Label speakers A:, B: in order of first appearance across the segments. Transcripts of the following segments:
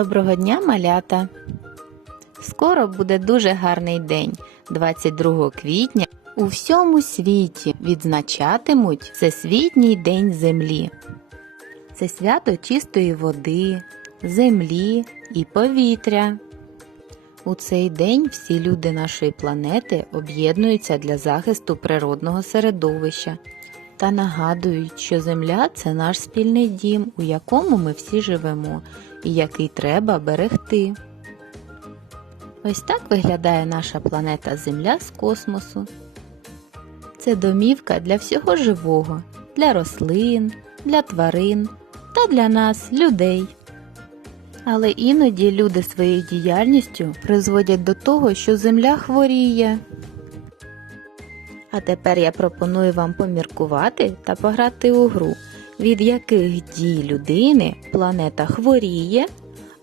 A: Доброго дня, малята! Скоро буде дуже гарний день. 22 квітня у всьому світі відзначатимуть Всесвітній день землі. Це свято чистої води, землі і повітря. У цей день всі люди нашої планети об'єднуються для захисту природного середовища та нагадують, що Земля це наш спільний дім, у якому ми всі живемо і який треба берегти. Ось так виглядає наша планета Земля з космосу. Це домівка для всього живого, для рослин, для тварин та для нас, людей. Але іноді люди своєю діяльністю призводять до того, що земля хворіє. А тепер я пропоную вам поміркувати та пограти у гру, від яких дій людини планета хворіє,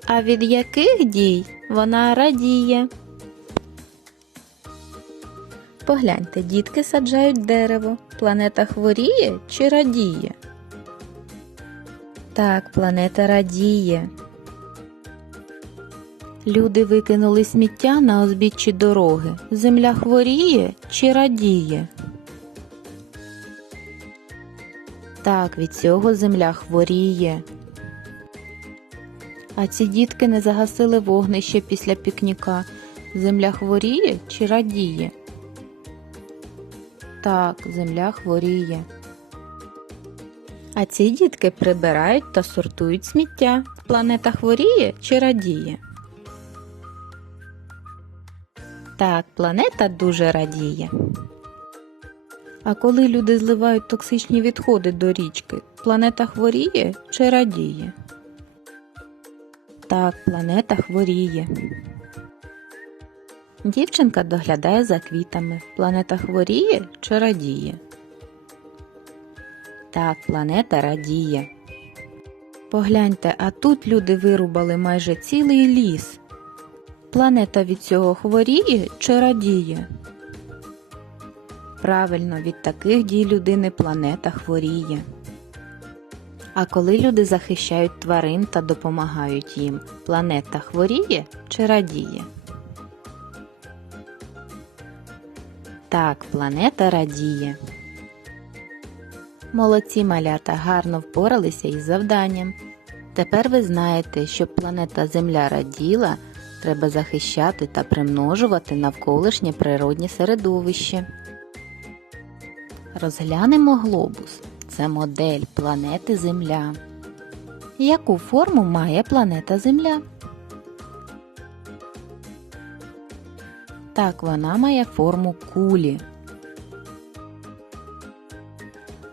A: а від яких дій вона радіє. Погляньте, дітки саджають дерево. Планета хворіє чи радіє? Так, планета радіє. Люди викинули сміття на узбіччі дороги. Земля хворіє чи радіє? Так, від цього земля хворіє. А ці дітки не загасили вогнище після пікніка. Земля хворіє чи радіє? Так, земля хворіє. А ці дітки прибирають та сортують сміття. Планета хворіє чи радіє? Так, планета дуже радіє. А коли люди зливають токсичні відходи до річки, планета хворіє чи радіє? Так, планета хворіє. Дівчинка доглядає за квітами. Планета хворіє чи радіє? Так, планета радіє. Погляньте, а тут люди вирубали майже цілий ліс. Планета від цього хворіє чи радіє? Правильно, від таких дій людини планета хворіє. А коли люди захищають тварин та допомагають їм, планета хворіє чи радіє? Так, планета радіє. Молодці малята гарно впоралися із завданням. Тепер ви знаєте, щоб планета Земля раділа, треба захищати та примножувати навколишнє природнє середовище. Розглянемо глобус. Це модель планети Земля. Яку форму має планета Земля? Так, вона має форму кулі.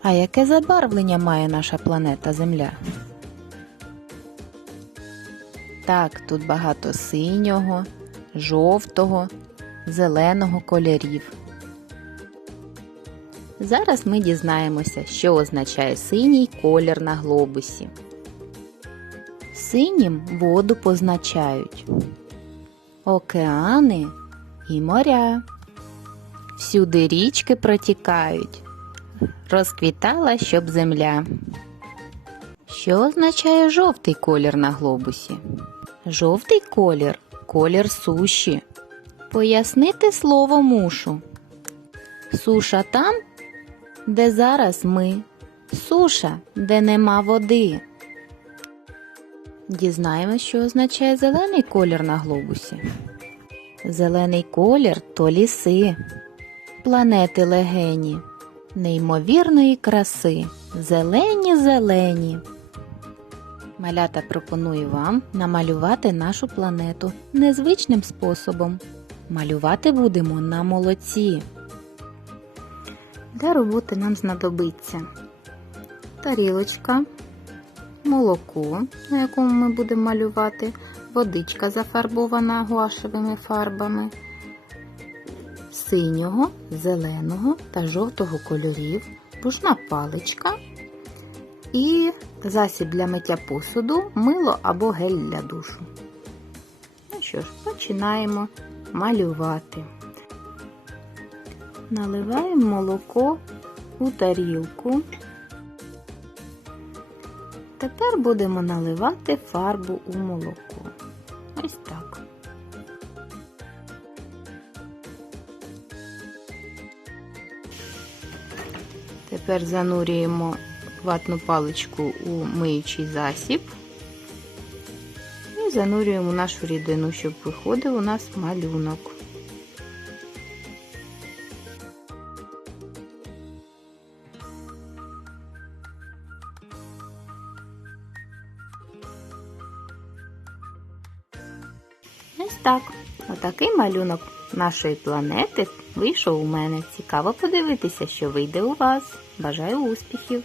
A: А яке забарвлення має наша планета Земля? Так, тут багато синього, жовтого, зеленого кольорів. Зараз ми дізнаємося, що означає синій колір на глобусі. Синім воду позначають океани і моря. Всюди річки протікають. Розквітала, щоб земля. Що означає жовтий колір на глобусі? Жовтий колір колір суші. Пояснити слово мушу. Суша там, де зараз ми. Суша, де нема води. Дізнаємось, що означає зелений колір на глобусі. Зелений колір то ліси, планети легені, неймовірної краси, зелені зелені. Малята пропоную вам намалювати нашу планету незвичним способом. Малювати будемо на молоці. Для роботи нам знадобиться тарілочка, молоко, на якому ми будемо малювати, водичка зафарбована гуашевими фарбами, синього, зеленого та жовтого кольорів, пушна паличка і засіб для миття посуду, мило або гель для душу. Ну що ж, починаємо малювати наливаємо молоко у тарілку. Тепер будемо наливати фарбу у молоко. Ось так. Тепер занурюємо ватну паличку у миючий засіб і занурюємо нашу рідину, щоб виходив у нас малюнок. Ось так. Отакий малюнок нашої планети вийшов у мене. Цікаво подивитися, що вийде у вас. Бажаю успіхів!